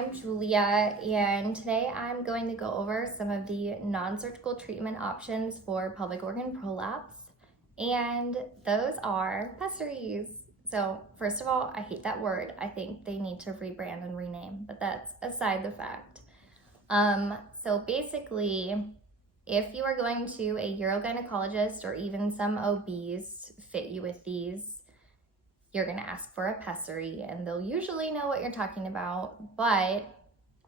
I'm Julia, and today I'm going to go over some of the non-surgical treatment options for pelvic organ prolapse, and those are pessaries. So first of all, I hate that word. I think they need to rebrand and rename, but that's aside the fact. So basically, if you are going to a urogynecologist or even some OBs fit you with these, you're going to ask for a pessary and they'll usually know what you're talking about, but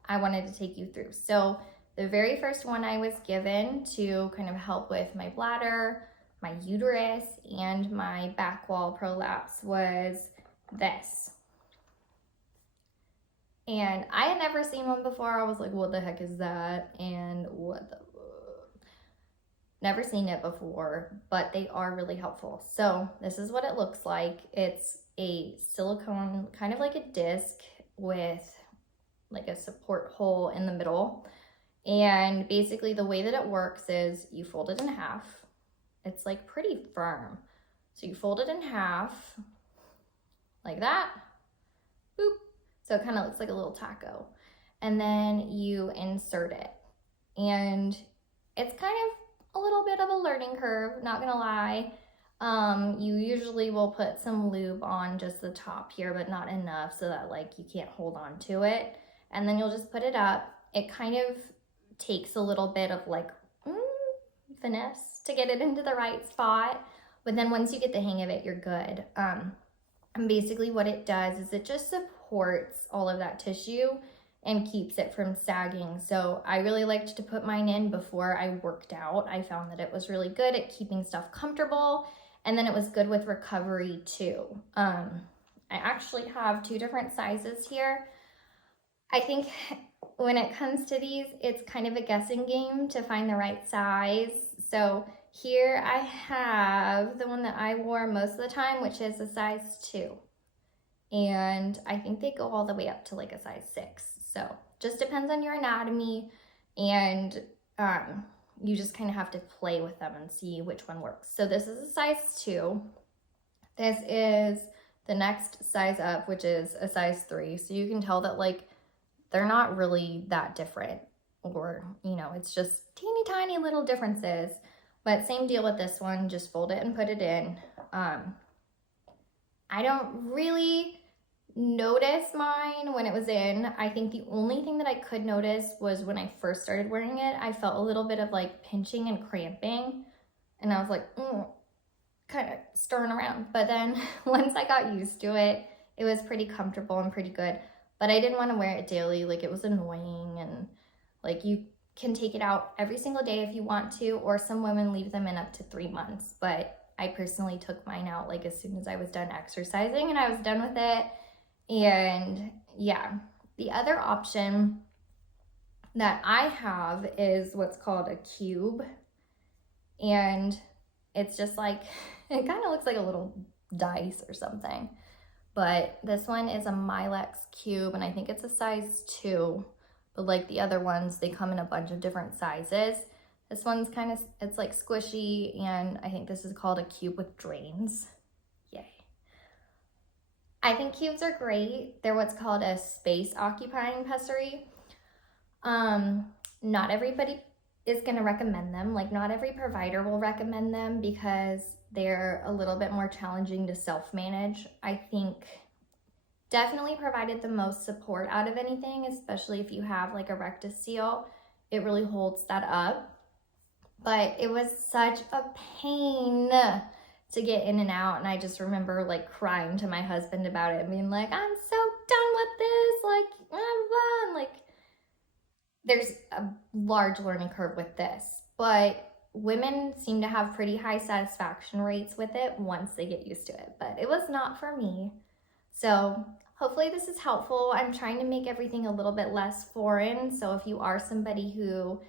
I wanted to take you through. So the very first one I was given to kind of help with my bladder, my uterus, and my back wall prolapse was this. And I had never seen one before. I was like, what the heck is that? And what the never seen it before, but they are really helpful. So this is what it looks like. It's a silicone, kind of like a disc with like a support hole in the middle. And basically the way that it works is you fold it in half. It's like pretty firm. So you fold it in half like that. Boop. So it kind of looks like a little taco. And then you insert it. And it's kind of a little bit of a learning curve, not gonna lie. You usually will put some lube on just the top here, but not enough so that like you can't hold on to it. And then you'll just put it up. It kind of takes a little bit of like finesse to get it into the right spot. But then once you get the hang of it, you're good. And basically what it does is it just supports all of that tissue and keeps it from sagging. So I really liked to put mine in before I worked out. I found that it was really good at keeping stuff comfortable, and then it was good with recovery too. I actually have two different sizes here. I think when it comes to these, it's kind of a guessing game to find the right size. So here I have the one that I wore most of the time, which is a size 2. And I think they go all the way up to like a size 6. So just depends on your anatomy, and you just kind of have to play with them and see which one works. So this is a size 2. This is the next size up, which is a size 3. So you can tell that like they're not really that different, or you know, it's just teeny tiny little differences. But same deal with this one, just fold it and put it in. I don't really notice mine when it was in. I think the only thing that I could notice was when I first started wearing it, I felt a little bit of like pinching and cramping, and I was like, kind of stirring around. But then once I got used to it, it was pretty comfortable and pretty good. But I didn't want to wear it daily. Like it was annoying, and like you can take it out every single day if you want to, or some women leave them in up to 3 months. But I personally took mine out like as soon as I was done exercising and I was done with it. And yeah, the other option that I have is what's called a cube. And it's just like, it kind of looks like a little dice or something. But this one is a milex cube, and I think it's a size 2. But like the other ones, they come in a bunch of different sizes. This one's kind of, it's like squishy, and I think this is called a cube with drains. Yay. I think cubes are great. They're what's called a space occupying pessary. Not everybody is going to recommend them. Like not every provider will recommend them because they're a little bit more challenging to self-manage. I think definitely provided the most support out of anything, especially if you have like a rectus seal. It really holds that up. But it was such a pain to get in and out, and I just remember like crying to my husband about it and being like, I'm so done with this, like blah, blah, blah. Like there's a large learning curve with this, but women seem to have pretty high satisfaction rates with it once they get used to it, but it was not for me. So hopefully this is helpful. I'm trying to make everything a little bit less foreign. So if you are somebody who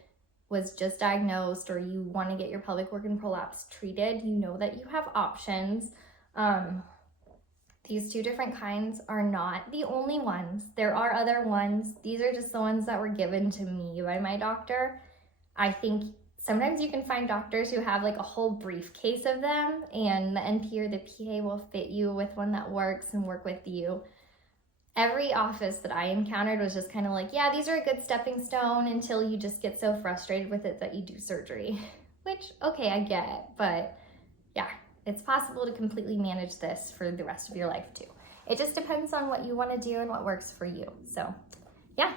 was just diagnosed or you want to get your pelvic organ prolapse treated, you know that you have options. These two different kinds are not the only ones. There are other ones. These are just the ones that were given to me by my doctor. I think sometimes you can find doctors who have like a whole briefcase of them, and the NP or the PA will fit you with one that works and work with you. every office that I encountered was just kind of like, yeah, these are a good stepping stone until you just get so frustrated with it that you do surgery, which, okay, I get, but yeah, it's possible to completely manage this for the rest of your life too. It just depends on what you want to do and what works for you. So yeah,